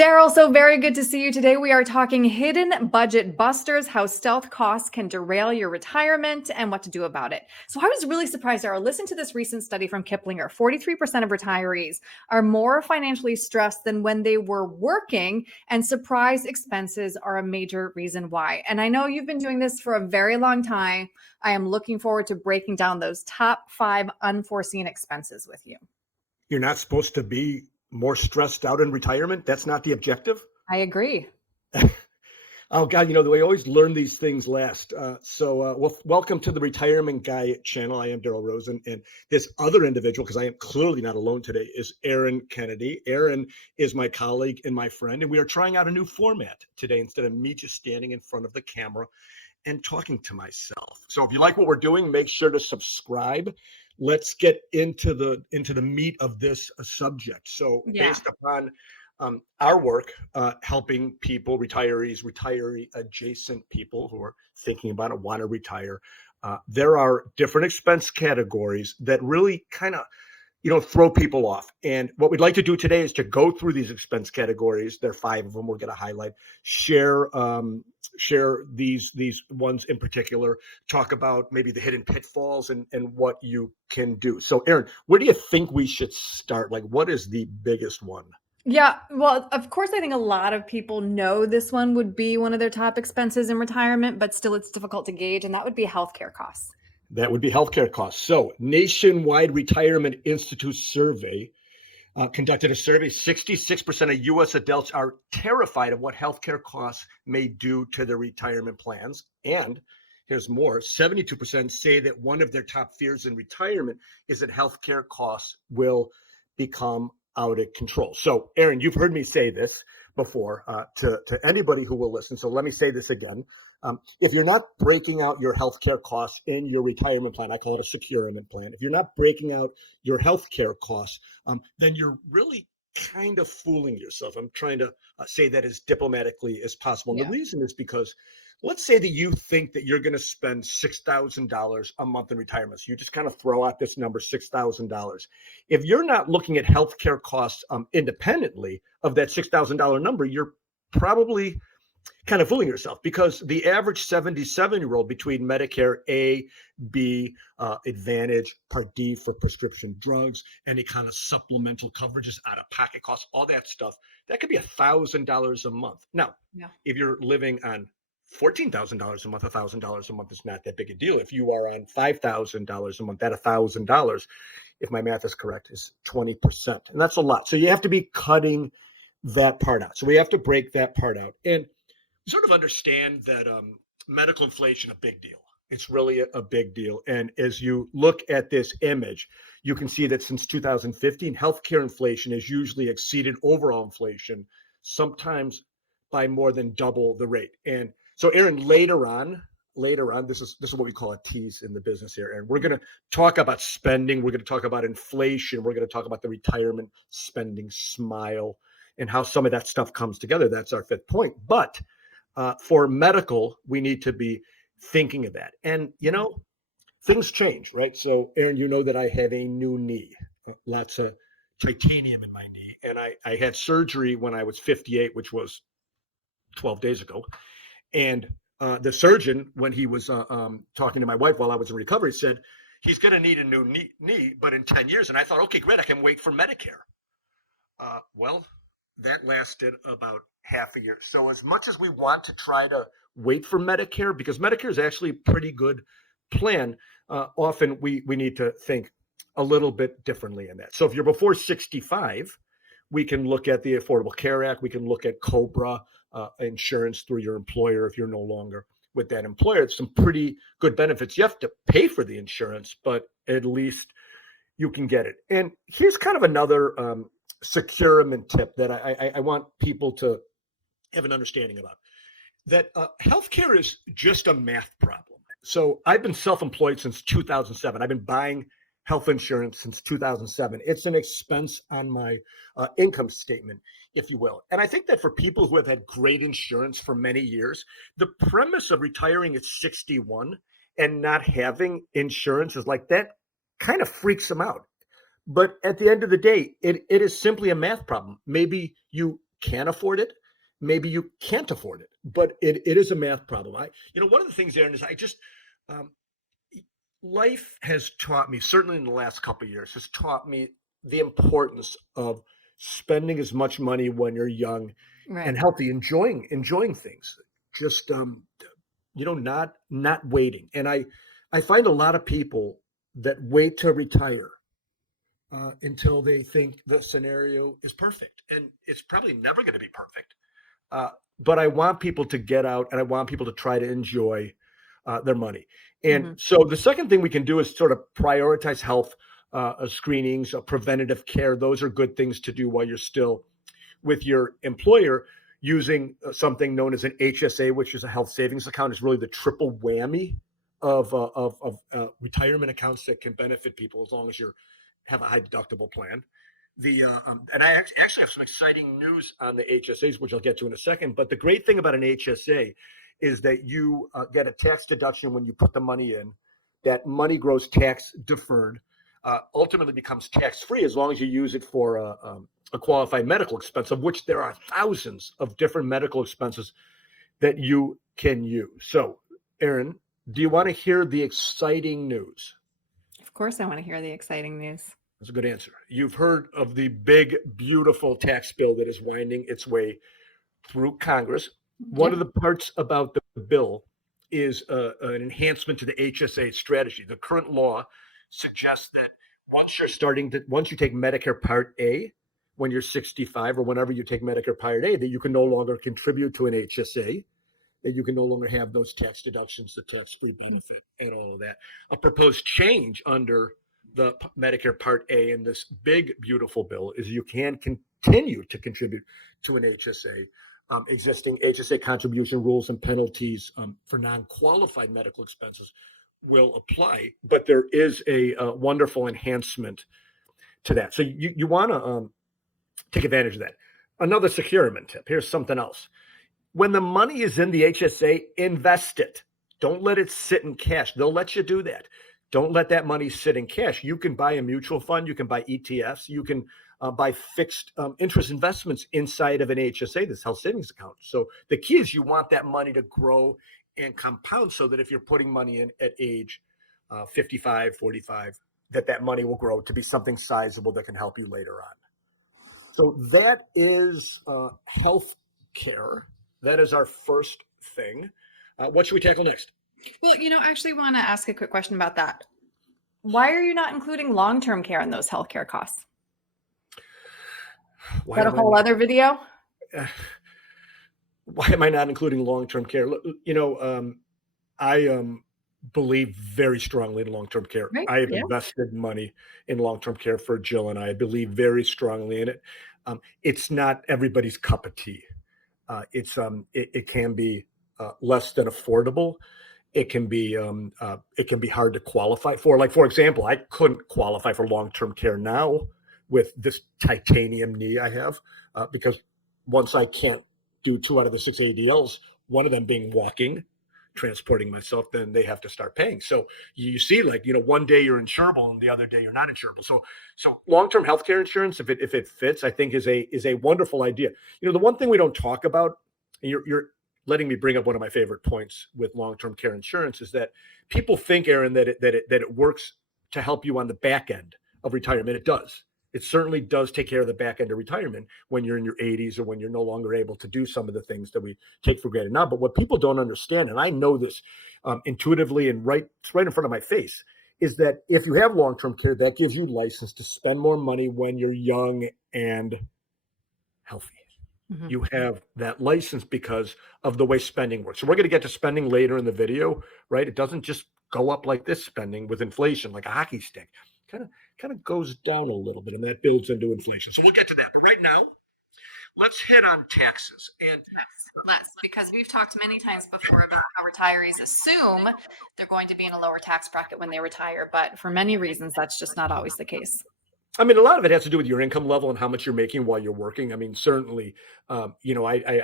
Darryl, so very good to see you today. We are talking hidden budget busters, how stealth costs can derail your retirement, and what to do about it. So I was really surprised, Darryl. Listen to this recent study from Kiplinger. 43% of retirees are more financially stressed than when they were working, and surprise expenses are a major reason why. And I know you've been doing this for a very long time. I am looking forward to breaking down those top 5 unforeseen expenses with you. You're not supposed to be more stressed out in retirement. That's not the objective. I agree. Oh God, we always learn these things last. Welcome to the Retirement Guy channel. I am Darryl Rosen, and this other individual, because I am clearly not alone today, is Erin Kennedy. Erin is my colleague and my friend, and we are trying out a new format today. Instead of me just standing in front of the camera and talking to myself. So if you like what we're doing, make sure to subscribe. Let's get into the meat of this subject. So based upon our work helping people, retirees, retiree adjacent people who are thinking about it, want to retire, there are different expense categories that really kind of throw people off. And what we'd like to do today is to go through these expense categories. There are 5 of them we're going to highlight, share these ones in particular, talk about maybe the hidden pitfalls and what you can do. So Erin, where do you think we should start? Like, what is the biggest one? Yeah, well, of course, I think a lot of people know this one would be one of their top expenses in retirement, but still it's difficult to gauge, and that would be healthcare costs. That would be healthcare costs. So Nationwide Retirement Institute survey conducted a survey. 66% of U.S. adults are terrified of what healthcare costs may do to their retirement plans. And here's more, 72% say that one of their top fears in retirement is that healthcare costs will become out of control. So Erin, you've heard me say this before to anybody who will listen. So let me say this again. If you're not breaking out your healthcare costs in your retirement plan, I call it a securement plan. If you're not breaking out your healthcare costs, then you're really kind of fooling yourself. I'm trying to say that as diplomatically as possible. And the reason is because let's say that you think that you're going to spend $6,000 a month in retirement. So you just kind of throw out this number, $6,000. If you're not looking at healthcare costs independently of that $6,000 number, you're probably kind of fooling yourself, because the average 77-year-old between Medicare A, B, Advantage, Part D for prescription drugs, any kind of supplemental coverages, out-of-pocket costs, all that stuff, that could be $1,000 a month. Now, if you're living on $14,000 a month, $1,000 a month is not that big a deal. If you are on $5,000 a month, that $1,000, if my math is correct, is 20%. And that's a lot. So you have to be cutting that part out. So we have to break that part out. And sort of understand that medical inflation, a big deal. It's really a big deal. And as you look at this image, you can see that since 2015, healthcare inflation has usually exceeded overall inflation, sometimes by more than double the rate. And so, Erin, later on, this is what we call a tease in the business here. And we're going to talk about spending. We're going to talk about inflation. We're going to talk about the retirement spending smile and how some of that stuff comes together. That's our 5th point. But for medical, we need to be thinking of that. And, things change, right? So, Erin, you know that I have a new knee, lots of titanium in my knee. And I had surgery when I was 58, which was 12 days ago. And the surgeon, when he was talking to my wife while I was in recovery, said, he's going to need a new knee, but in 10 years. And I thought, okay, great, I can wait for Medicare. Well, that lasted about half a year. So as much as we want to try to wait for Medicare, because Medicare is actually a pretty good plan, often we need to think a little bit differently in that. So if you're before 65, we can look at the Affordable Care Act. We can look at COBRA insurance through your employer if you're no longer with that employer. It's some pretty good benefits. You have to pay for the insurance, but at least you can get it. And here's kind of another securement tip that I want people to have an understanding about, that healthcare is just a math problem. So I've been self-employed since 2007. I've been buying health insurance since 2007. It's an expense on my income statement, if you will. And I think that for people who have had great insurance for many years, the premise of retiring at 61 and not having insurance is like that kind of freaks them out. But at the end of the day, it is simply a math problem. Maybe you can afford it. Maybe you can't afford it, but it is a math problem. One of the things, Erin, is um, life has taught me, certainly in the last couple of years, has taught me the importance of spending as much money when you're young and Right. healthy, enjoying things, just not waiting. And I find a lot of people that wait to retire until they think the scenario is perfect, and it's probably never going to be perfect. Uh, but I want people to get out, and I want people to try to enjoy their money. And Hmm. so the second thing we can do is sort of prioritize health screenings, preventative care. Those are good things to do while you're still with your employer, using something known as an HSA, which is a health savings account. Is really the triple whammy of retirement accounts that can benefit people as long as you have a high deductible plan. And I actually have some exciting news on the HSAs, which I'll get to in a second. But the great thing about an HSA is that you get a tax deduction when you put the money in. That money grows tax deferred, ultimately becomes tax free as long as you use it for a qualified medical expense, of which there are thousands of different medical expenses that you can use. So, Erin, do you want to hear the exciting news? Of course, I want to hear the exciting news. That's a good answer. You've heard of the big, beautiful tax bill that is winding its way through Congress. One Yep. of the parts about the bill is an enhancement to the HSA strategy. The current law suggests that once you take Medicare Part A, when you're 65 or whenever you take Medicare Part A, that you can no longer contribute to an HSA, that you can no longer have those tax deductions, the tax-free benefit, and all of that. A proposed change under the Medicare Part A in this big, beautiful bill is you can continue to contribute to an HSA. Existing HSA contribution rules and penalties for non-qualified medical expenses will apply, but there is a wonderful enhancement to that. So you want to take advantage of that. Another securement tip. Here's something else. When the money is in the HSA, invest it. Don't let it sit in cash. They'll let you do that. Don't let that money sit in cash. You can buy a mutual fund. You can buy ETFs. You can buy fixed interest investments inside of an HSA, this health savings account. So the key is you want that money to grow and compound so that if you're putting money in at age 55, 45, that money will grow to be something sizable that can help you later on. So that is health care. That is our first thing. What should we tackle next? Well, I actually want to ask a quick question about that. Why are you not including long-term care in those healthcare costs? Is that a whole other video? Why am I not including long-term care? I believe very strongly in long-term care. Right. I have Yeah. invested money in long-term care for Jill and I believe very strongly in it. It's not everybody's cup of tea. It can be less than affordable. It can be hard to qualify for. Like, for example, I couldn't qualify for long-term care now with this titanium knee I have because once I can't do 2 out of the 6 ADLs, one of them being walking, transporting myself, then they have to start paying. So you see, like, one day you're insurable and the other day you're not insurable. So long-term healthcare insurance, if it fits, I think is a wonderful idea. The one thing we don't talk about, and you're letting me bring up one of my favorite points with long-term care insurance, is that people think, Erin, that it works to help you on the back end of retirement. It does. It certainly does take care of the back end of retirement when you're in your 80s or when you're no longer able to do some of the things that we take for granted now. But what people don't understand, and I know this intuitively and it's right in front of my face, is that if you have long-term care, that gives you license to spend more money when you're young and healthy. Mm-hmm. You have that license because of the way spending works. So we're going to get to spending later in the video, right? It doesn't just go up like this spending with inflation, like a hockey stick. Kind of goes down a little bit, and that builds into inflation. So we'll get to that. But right now, let's hit on taxes. And Less, because we've talked many times before about how retirees assume they're going to be in a lower tax bracket when they retire, but for many reasons, that's just not always the case. I mean, a lot of it has to do with your income level and how much you're making while you're working. I mean, certainly, I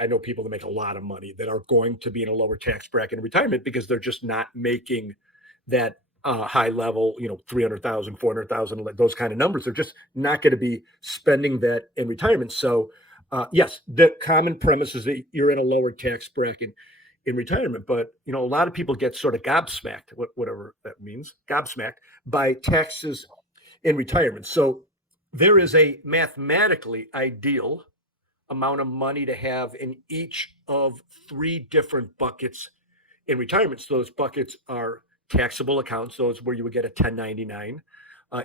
know people that make a lot of money that are going to be in a lower tax bracket in retirement because they're just not making that high level, 300,000, 400,000, those kind of numbers. They're just not going to be spending that in retirement. So Yes, the common premise is that you're in a lower tax bracket in retirement, but a lot of people get sort of gobsmacked, whatever that means, gobsmacked by taxes in retirement. So there is a mathematically ideal amount of money to have in each of three different buckets in retirement. So those buckets are taxable accounts, those where you would get a 1099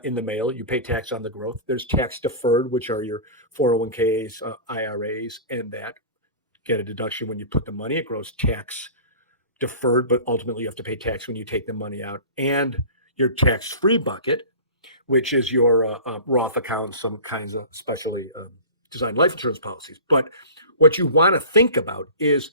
in the mail. You pay tax on the growth. There's tax deferred, which are your 401ks, IRAs, and that get a deduction when you put the money. It grows tax deferred, but ultimately you have to pay tax when you take the money out. And your tax-free bucket, which is your Roth account, some kinds of specially designed life insurance policies. But what you want to think about is,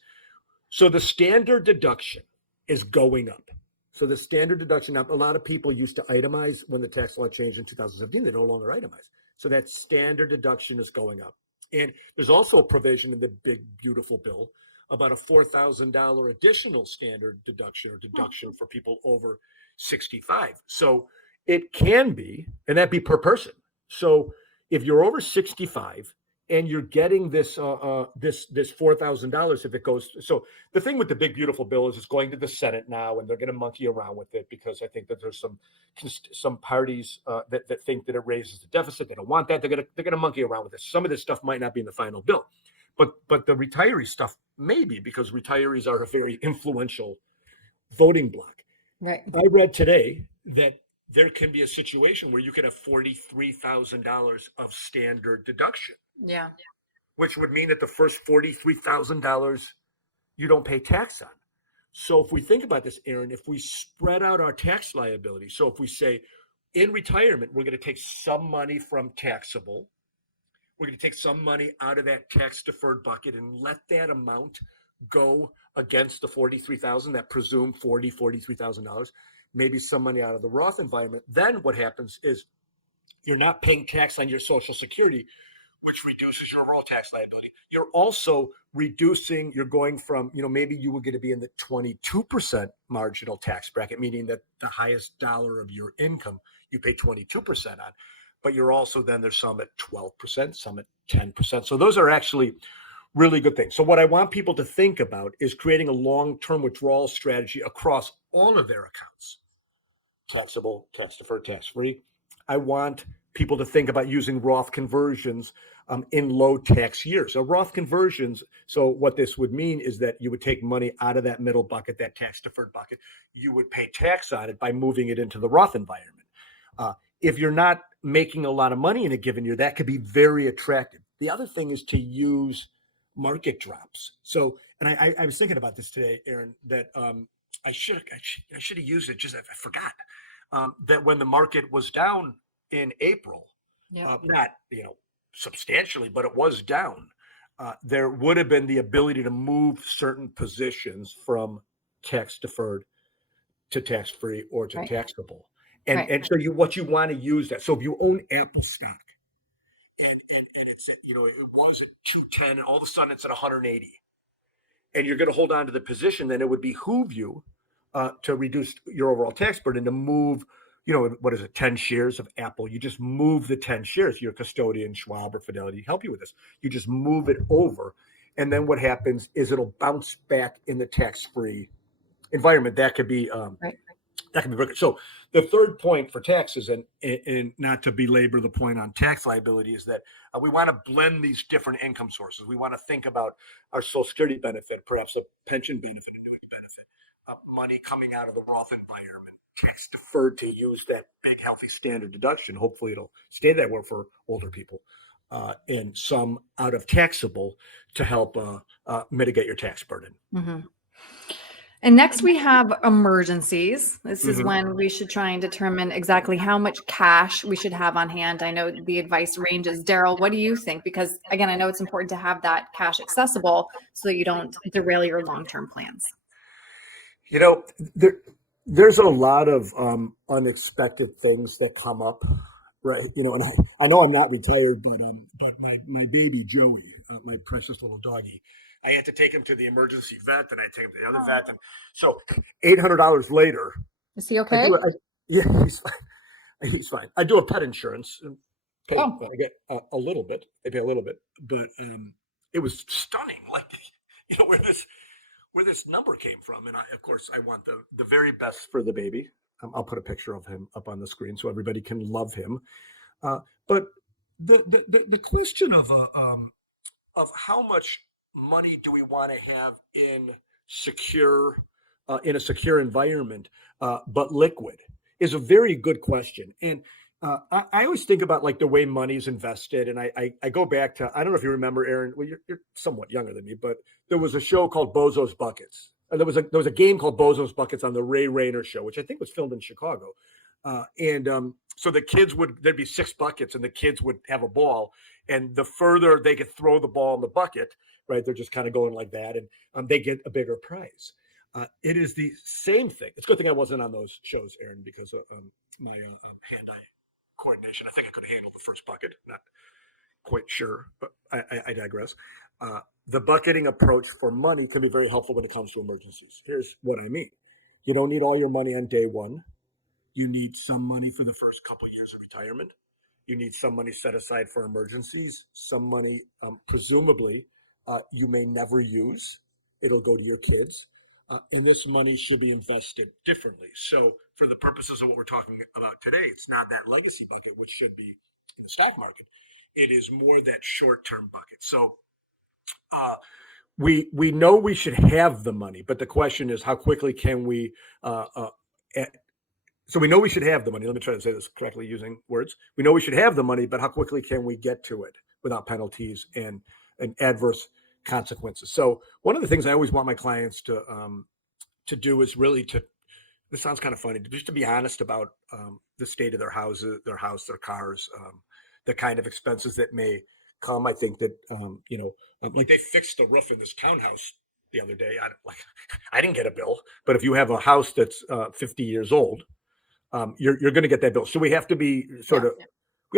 so the standard deduction is going up. So the standard deduction, now a lot of people used to itemize when the tax law changed in 2017, they no longer itemize. So that standard deduction is going up. And there's also a provision in the big, beautiful bill about a $4,000 additional standard deduction or deduction for people over 65. So it can be, and that'd be per person. So if you're over 65 and you're getting this $4,000, if it goes, so the thing with the big beautiful bill is it's going to the Senate now, and they're going to monkey around with it because I think that there's some parties that think that it raises the deficit. They don't want that. They're going to monkey around with this. Some of this stuff might not be in the final bill, but the retiree stuff may be, because retirees are a very influential voting bloc. Right. I read today that there can be a situation where you can have $43,000 of standard deduction. Yeah. Which would mean that the first $43,000 you don't pay tax on. So if we think about this, Erin, if we spread out our tax liability, so if we say in retirement, we're going to take some money from taxable, we're going to take some money out of that tax deferred bucket and let that amount go against the 43,000, that presumed $43,000, maybe some money out of the Roth environment. Then what happens is you're not paying tax on your Social Security, which reduces your overall tax liability. You're also reducing, you're going from, maybe you were going to be in the 22% marginal tax bracket, meaning that the highest dollar of your income, you pay 22% on. But you're also, then there's some at 12%, some at 10%. So those are actually really good things. So what I want people to think about is creating a long-term withdrawal strategy across all of their accounts. Taxable, tax deferred, tax free. I want people to think about using Roth conversions in low tax years. So Roth conversions, so what this would mean is that you would take money out of that middle bucket, that tax deferred bucket. You would pay tax on it by moving it into the Roth environment. If you're not making a lot of money in a given year, that could be very attractive. The other thing is to use market drops. So, and I was thinking about this today, Erin, that I should have used it, just I forgot. That when the market was down in April, not substantially, but it was down, there would have been the ability to move certain positions from tax deferred to tax free or to taxable. And so what you want to use that. So if you own Apple stock and it's it was at 210 and all of a sudden it's at 180, and you're going to hold on to the position, then it would behoove you to reduce your overall tax burden, to move, what is it, 10 shares of Apple. You just move the 10 shares. Your custodian, Schwab or Fidelity, help you with this. You just move it over. And then what happens is it'll bounce back in the tax-free environment. That could be that can be broken. So the third point for taxes, and not to belabor the point on tax liability, is that we want to blend these different income sources. We want to think about our Social Security benefit, perhaps a pension benefit, money coming out of the Roth environment, tax deferred to use that big healthy standard deduction. Hopefully it'll stay that way for older people, and some out of taxable to help mitigate your tax burden. Mm-hmm. And next we have emergencies. This is when we should try and determine exactly how much cash we should have on hand. I know the advice ranges. Darryl, what do you think? Because again, I know it's important to have that cash accessible so that you don't derail your long-term plans. There's a lot of unexpected things that come up, right? And I know I'm not retired, but my baby Joey, my precious little doggy, I had to take him to the emergency vet, and I take him to the other vet, and so $800 later. Is he okay? Yeah, he's fine. He's fine. I do a pet insurance, pay. Oh, I get a little bit. They pay a little bit, but it was stunning. Like, where this number came from, and of course, I want the very best for the baby. I'll put a picture of him up on the screen so everybody can love him. But the question of how much money do we want to have in a secure environment, but liquid, is a very good question. And I always think about like the way money's invested, and I go back to, I don't know if you remember, Erin. Well, you're somewhat younger than me, but there was a show called Bozo's Buckets. There was a game called Bozo's Buckets on the Ray Rayner show, which I think was filmed in Chicago. So there'd be 6 buckets, and the kids would have a ball, and the further they could throw the ball in the bucket, right? They're just kind of going like that, and they get a bigger prize. It is the same thing. It's a good thing I wasn't on those shows, Erin, because of my hand-eye coordination. I think I could have handled the first bucket. Not quite sure, but I digress. The bucketing approach for money can be very helpful when it comes to emergencies. Here's what I mean. You don't need all your money on day one. You need some money for the first couple of years of retirement. You need some money set aside for emergencies. Some money, presumably, you may never use. It'll go to your kids. And this money should be invested differently. So for the purposes of what we're talking about today, it's not that legacy bucket, which should be in the stock market. It is more that short-term bucket. So we know we should have the money, but the question is, how quickly can we so we know we should have the money. Let me try to say this correctly using words. We know we should have the money, but how quickly can we get to it without penalties and adverse consequences? So one of the things I always want my clients to do is really this sounds kind of funny, just to be honest about the state of their house, their cars, the kind of expenses that may come. I think that, like they fixed the roof in this townhouse the other day. I didn't get a bill, but if you have a house that's 50 years old, you're going to get that bill. So we have to be we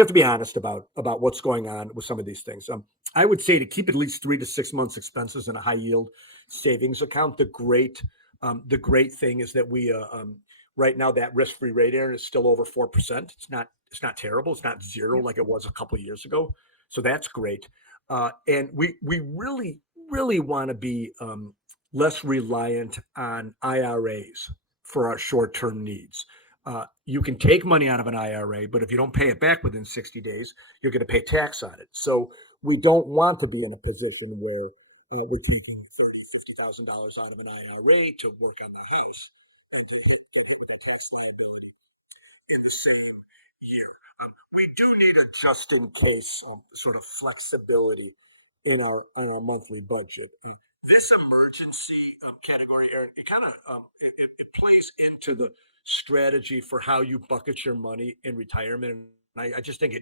have to be honest about what's going on with some of these things. I would say to keep at least 3 to 6 months expenses in a high yield savings account. The great thing is that we right now that risk-free rate, Erin, is still over 4%. It's not terrible. It's not zero like it was a couple of years ago. So that's great. And we really want to be less reliant on IRAs for our short-term needs. You can take money out of an IRA, but if you don't pay it back within 60 days, you're going to pay tax on it. So we don't want to be in a position where we're taking $50,000 out of an IRA to work on the house and get hit with that tax liability in the same year. We do need a just-in-case sort of flexibility in our monthly budget. This emergency category, Erin, it kind of it plays into the strategy for how you bucket your money in retirement. And I just think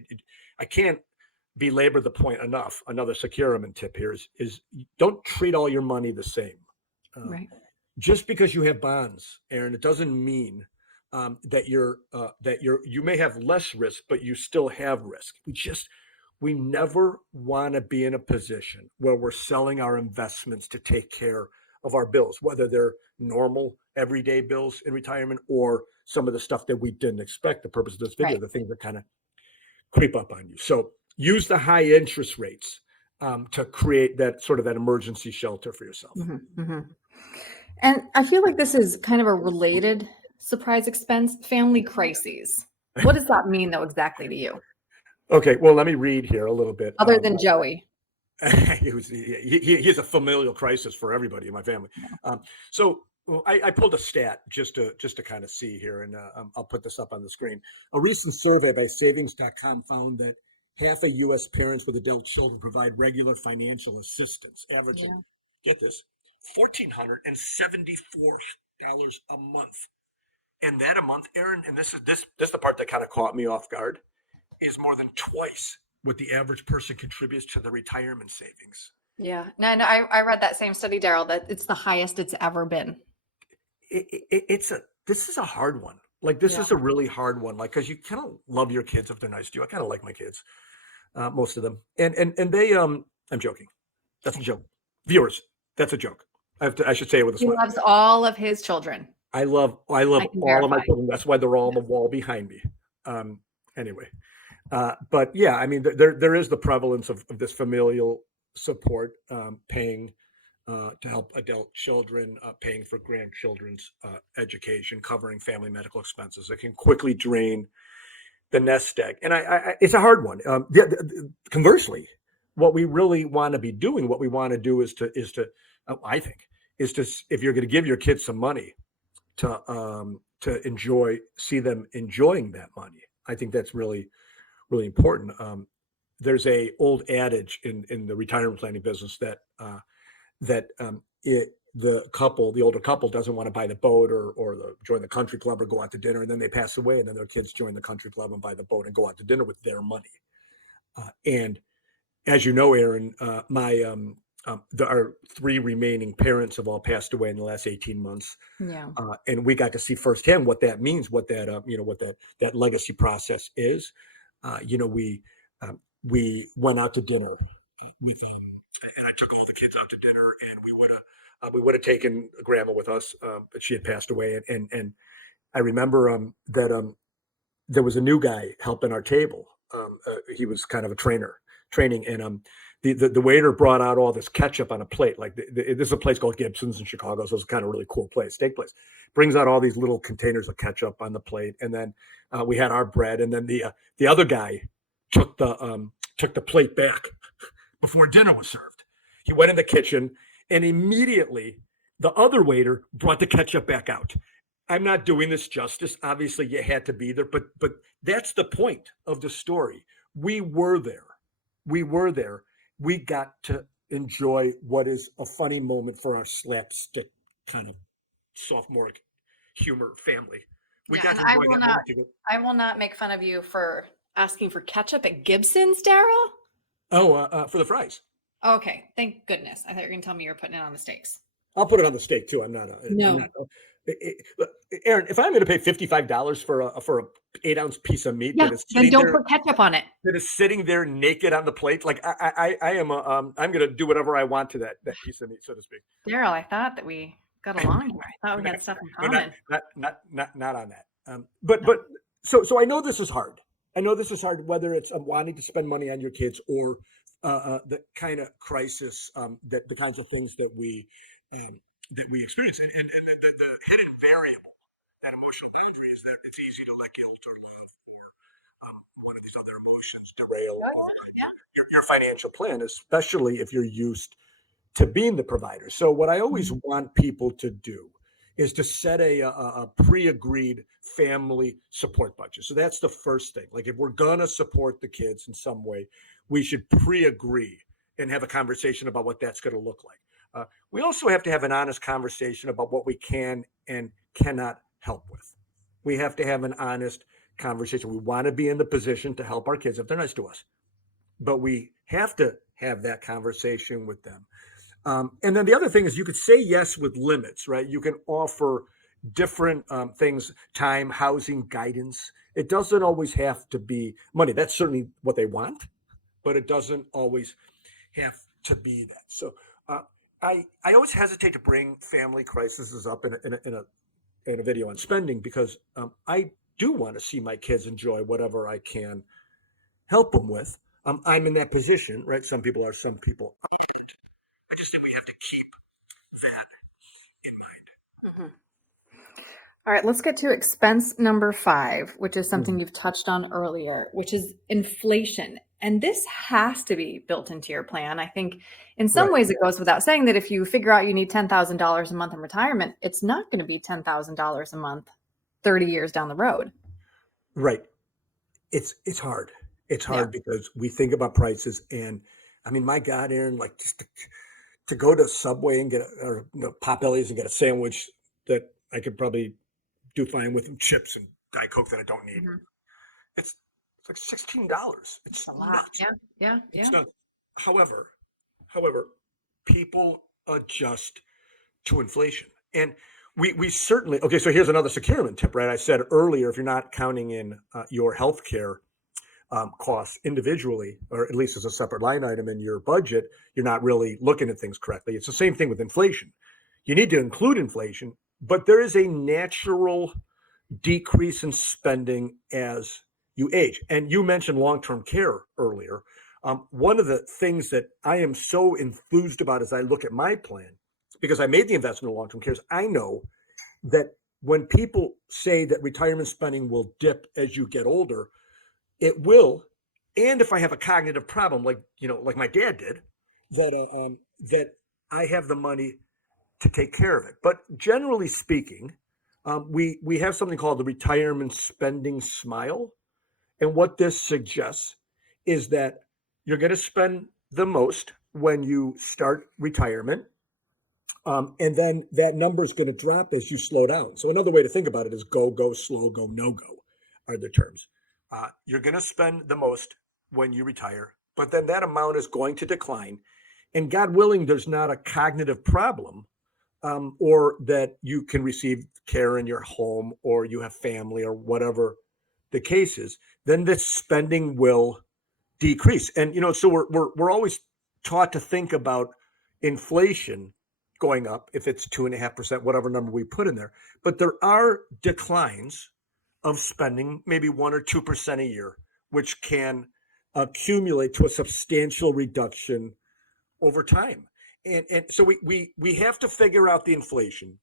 I can't belabor the point enough. Another securement tip here is don't treat all your money the same. right. Just because you have bonds, Erin, it doesn't mean that you may have less risk, but you still have risk. We never want to be in a position where we're selling our investments to take care of our bills, whether they're normal everyday bills in retirement or some of the stuff that we didn't expect. The purpose of this video, Right. the things that kind of creep up on you. So use the high interest rates to create that sort of that emergency shelter for yourself. Mm-hmm, mm-hmm. And I feel like this is kind of a related surprise expense, family crises. What does that mean, though, exactly to you? Okay, well, let me read here a little bit. Other than Joey. He's a familial crisis for everybody in my family. So I pulled a stat just to kind of see here, and I'll put this up on the screen. A recent survey by Savings.com found that half of U.S. parents with adult children provide regular financial assistance, averaging, get this, $1,474 a month. And that a month, Erin, and this is the part that kind of caught me off guard, is more than twice what the average person contributes to the retirement savings. Yeah. No, I read that same study, Darryl, that it's the highest it's ever been. This is a hard one. Like, this is a really hard one. Like, because you kind of love your kids if they're nice to you. I kind of like my kids, most of them. And they, I'm joking. That's a joke. Viewers, that's a joke. I should say it with a He smile. loves all of his children. I love all of my children. That's why they're all on the wall behind me. Anyway, But yeah, I mean, there is the prevalence of this familial support, paying to help adult children, paying for grandchildren's education, covering family medical expenses. It can quickly drain the nest egg, and it's a hard one. Conversely, what we really want to be doing, what we want to do I think, is to, if you're going to give your kids some money to see them enjoying that money. I think that's really, really important. There's a old adage in the retirement planning business that the older couple doesn't want to buy the boat or join the country club or go out to dinner, and then they pass away, and then their kids join the country club and buy the boat and go out to dinner with their money. And as you know, Erin, our three remaining parents have all passed away in the last 18 months. Yeah. And we got to see firsthand what that means, what that legacy process is. We went out to dinner with and I took all the kids out to dinner, and we would have taken grandma with us, but she had passed away. And I remember that there was a new guy helping our table. He was kind of a training, and the waiter brought out all this ketchup on a plate. Like this is a place called Gibson's in Chicago, so it's kind of really cool place, steak place. Brings out all these little containers of ketchup on the plate, and then we had our bread, and then the other guy took the plate back before dinner was served. He went in the kitchen, and immediately the other waiter brought the ketchup back out. I'm not doing this justice. Obviously, you had to be there, but that's the point of the story. We were there. We got to enjoy what is a funny moment for our slapstick kind of sophomore humor family. We got to enjoy that moment together. I will not make fun of you for asking for ketchup at Gibson's, Darryl. Oh, for the fries. Okay, thank goodness. I thought you were going to tell me you were putting it on the steaks. I'll put it on the steak too. I'm not. Erin, if I'm going to pay $55 for a 8-ounce piece of meat, then don't put ketchup on it. That is sitting there naked on the plate, like I am. I'm going to do whatever I want to that piece of meat, so to speak. Darryl, I thought that we got along here. I thought we had stuff in common. Not on that. But so I know this is hard. Whether it's wanting to spend money on your kids or the kind of crisis, that the kinds of things that we experience, and the hidden variable, that emotional boundary, is that it's easy to let guilt or love or one of these other emotions derail your financial plan, especially if you're used to being the provider. So what I always want people to do is to set a pre-agreed family support budget. So that's the first thing. Like if we're gonna support the kids in some way, we should pre-agree and have a conversation about what that's going to look like. We also have to have an honest conversation about what we can and cannot help with. We have to have an honest conversation. We want to be in the position to help our kids if they're nice to us, but we have to have that conversation with them. And then the other thing is you could say yes with limits, right? You can offer different things, time, housing, guidance. It doesn't always have to be money. That's certainly what they want, but it doesn't always have to be that. So I always hesitate to bring family crises up in a video on spending because I do want to see my kids enjoy whatever I can help them with. I'm in that position, right? Some people are, some people aren't. I just think we have to keep that in mind. All right, let's get to expense number 5, which is something you've touched on earlier, which is inflation. And this has to be built into your plan. I think in some ways it goes without saying that if you figure out you need $10,000 a month in retirement, it's not going to be $10,000 a month 30 years down the road. Right. It's hard. It's hard because we think about prices, and I mean, my God, Erin, like just to go to Subway and get Potbelly's and get a sandwich that I could probably do fine with chips and Diet Coke that I don't need. It's like $16. It's a lot. Nuts. Yeah. It's nuts. However, people adjust to inflation, and we certainly okay. So here's another securement tip, right? I said earlier, if you're not counting in your healthcare costs individually, or at least as a separate line item in your budget, you're not really looking at things correctly. It's the same thing with inflation. You need to include inflation, but there is a natural decrease in spending as you age. And you mentioned long-term care earlier. One of the things that I am so enthused about as I look at my plan, because I made the investment in long-term care, is I know that when people say that retirement spending will dip as you get older, it will. And if I have a cognitive problem, like my dad did, that I have the money to take care of it. But generally speaking, we have something called the retirement spending smile, and what this suggests is that you're going to spend the most when you start retirement, and then that number is going to drop as you slow down. So another way to think about it is go, go, slow, go, no go are the terms. You're going to spend the most when you retire, but then that amount is going to decline. And God willing, there's not a cognitive problem, or that you can receive care in your home or you have family or whatever the case is, then this spending will decrease. And so we're always taught to think about inflation going up if it's 2.5%, whatever number we put in there. But there are declines of spending, maybe 1 or 2% a year, which can accumulate to a substantial reduction over time. And so we have to figure out the inflation,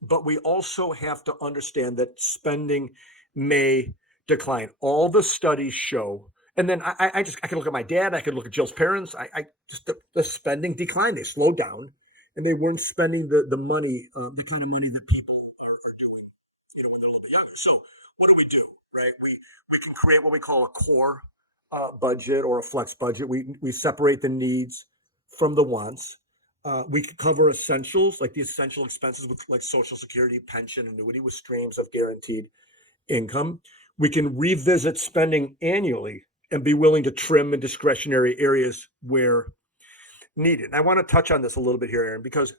but we also have to understand that spending may decline. All the studies show, and then I can look at my dad, I could look at Jill's parents. I just the spending declined. They slowed down, and they weren't spending the money, the kind of money that people are doing, when they're a little bit younger. So what do? Right? We can create what we call a core budget or a flex budget. We separate the needs from the wants. We could cover essentials, like the essential expenses with like Social Security, pension, annuity, with streams of guaranteed income. We can revisit spending annually and be willing to trim in discretionary areas where needed. And I want to touch on this a little bit here, Erin, because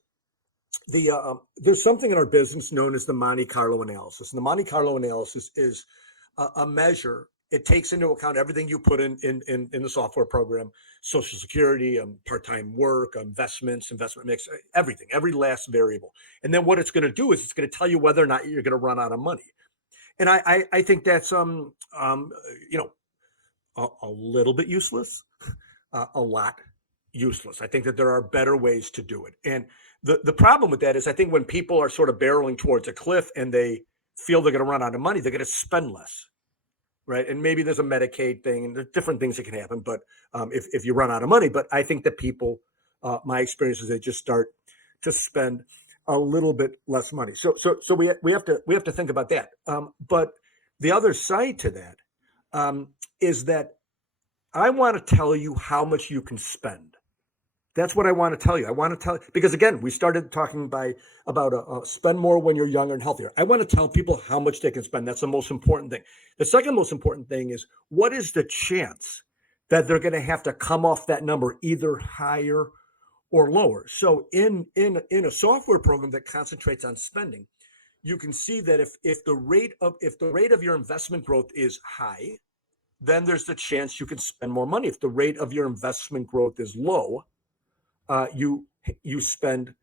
there's something in our business known as the Monte Carlo analysis. And the Monte Carlo analysis is a measure. It takes into account everything you put in the software program: Social Security, part-time work, investments, investment mix, everything, every last variable. And then what it's going to do is it's going to tell you whether or not you're going to run out of money. And I think that's a little bit useless, a lot useless. I think that there are better ways to do it. And the problem with that is, I think when people are sort of barreling towards a cliff and they feel they're going to run out of money, they're going to spend less. Right. And maybe there's a Medicaid thing and there's different things that can happen. But if you run out of money, but I think that people, my experience is they just start to spend a little bit less money. So we have to think about that. But the other side to that is that I want to tell you how much you can spend. That's what I want to tell you. I want to tell, because again, we started talking about spend more when you're younger and healthier. I want to tell people how much they can spend. That's the most important thing. The second most important thing is, what is the chance that they're going to have to come off that number either higher or lower? So in a software program that concentrates on spending, you can see that if the rate of your investment growth is high, then there's the chance you can spend more money. If the rate of your investment growth is low, you spend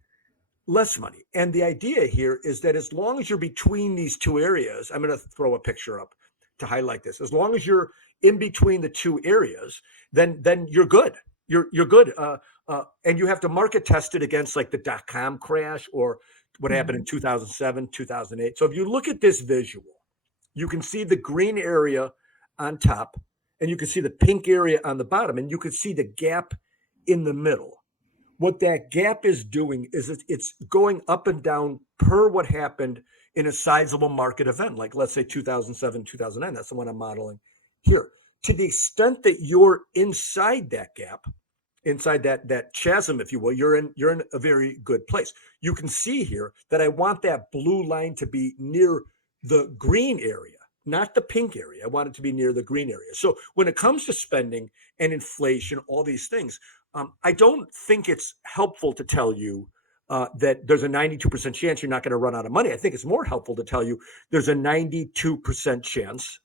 less money. And the idea here is that as long as you're between these two areas, I'm going to throw a picture up to highlight this. As long as you're in between the two areas, then you're good. You're good. And you have to market test it against like the .com crash or what happened in 2007, 2008. So if you look at this visual, you can see the green area on top, and you can see the pink area on the bottom, and you can see the gap in the middle. What that gap is doing is it's going up and down per what happened in a sizable market event, like let's say 2007, 2009. That's the one I'm modeling here. To the extent that you're inside that gap, inside that chasm, if you will, you're in a very good place. You can see here that I want that blue line to be near the green area, not the pink area. I want it to be near the green area. So when it comes to spending and inflation, all these things, I don't think it's helpful to tell you that there's a 92% chance you're not going to run out of money. I think it's more helpful to tell you there's a 92% chance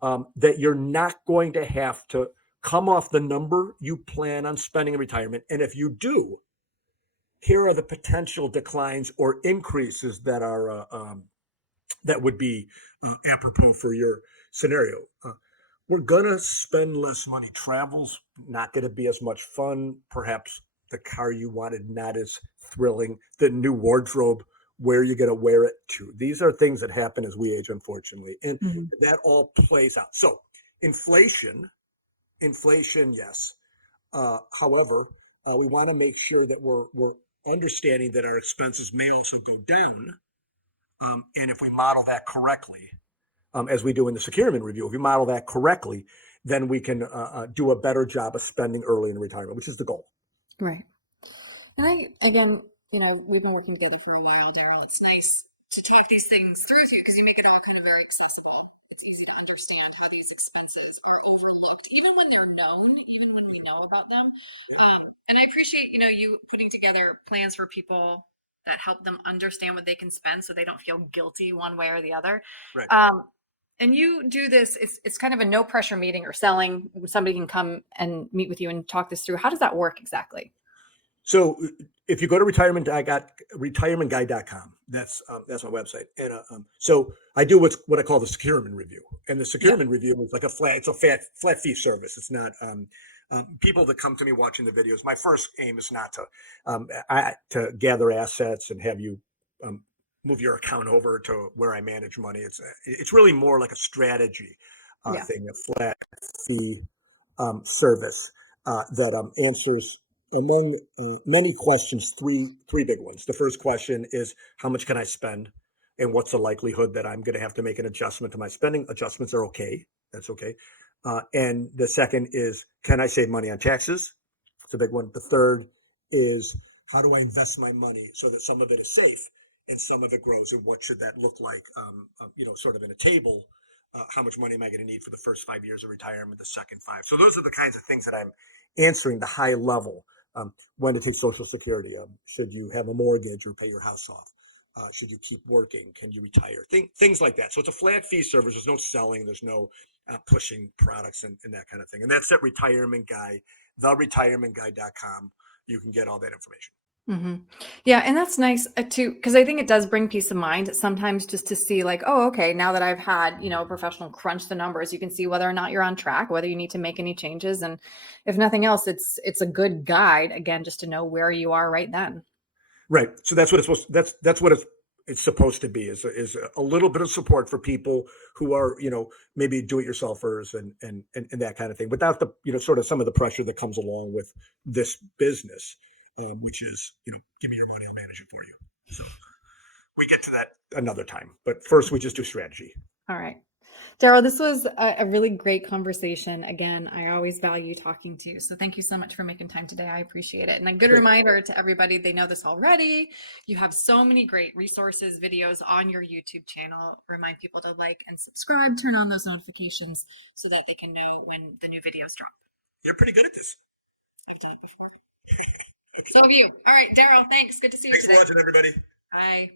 that you're not going to have to come off the number you plan on spending in retirement. And if you do, here are the potential declines or increases that are that would be apropos for your scenario. we're gonna spend less money. Travel's not gonna be as much fun. Perhaps the car you wanted not as thrilling. The new wardrobe, where you're gonna wear it to. These are things that happen as we age, unfortunately, and Mhm. that all plays out. So inflation, yes. However, we want to make sure that we're understanding that our expenses may also go down, and if we model that correctly, as we do in the securement review, if we model that correctly, then we can do a better job of spending early in retirement, which is the goal. Right. And again, we've been working together for a while, Darryl. It's nice to talk these things through with you because you make it all kind of very accessible. It's easy to understand how these expenses are overlooked, even when they're known, even when we know about them. And I appreciate, you putting together plans for people that help them understand what they can spend so they don't feel guilty one way or the other. Right. And you do this, it's kind of a no pressure meeting or selling. Somebody can come and meet with you and talk this through. How does that work exactly? So if you go to retirementguy.com, that's my website. And so I do what I call the securement review. And the Yeah. securement review is like it's a flat fee service. It's not people that come to me watching the videos. My first aim is not to gather assets and have you move your account over to where I manage money. It's really more like a strategy Yeah. thing, a flat fee service that answers among many questions, three big ones. The first question is how much can I spend, and what's the likelihood that I'm going to have to make an adjustment to my spending? Adjustments are okay. That's okay. And the second is, can I save money on taxes? It's a big one. The third is, how do I invest my money so that some of it is safe and some of it grows? And what should that look like? Sort of in a table. How much money am I going to need for the first 5 years of retirement, the second five? So those are the kinds of things that I'm answering the high level. When to take Social Security? Should you have a mortgage or pay your house off? Should you keep working? Can you retire? Things like that. So it's a flat fee service. There's no selling. There's no pushing products and that kind of thing. And that's at Retirement Guy, theretirementguy.com. You can get all that information. Hmm. Yeah, and that's nice too, because I think it does bring peace of mind sometimes just to see like, oh, okay, now that I've had, a professional crunch the numbers, you can see whether or not you're on track, whether you need to make any changes. And if nothing else, it's a good guide, again, just to know where you are right then. Right. So that's what it's supposed. That's what it's supposed to be. Is a little bit of support for people who are maybe do-it-yourselfers and that kind of thing, without the sort of some of the pressure that comes along with this business, which is give me your money, I'll manage it for you. So we get to that another time. But first, we just do strategy. All right. Darryl, this was a really great conversation. Again, I always value talking to you. So thank you so much for making time today. I appreciate it. And a good Great. reminder to everybody, they know this already. You have so many great resources, videos on your YouTube channel. Remind people to like and subscribe, turn on those notifications so that they can know when the new videos drop. You're pretty good at this. I've done it before. Okay. So have you. All right, Darryl, thanks. Good to see you Thanks today. for watching, everybody. Bye.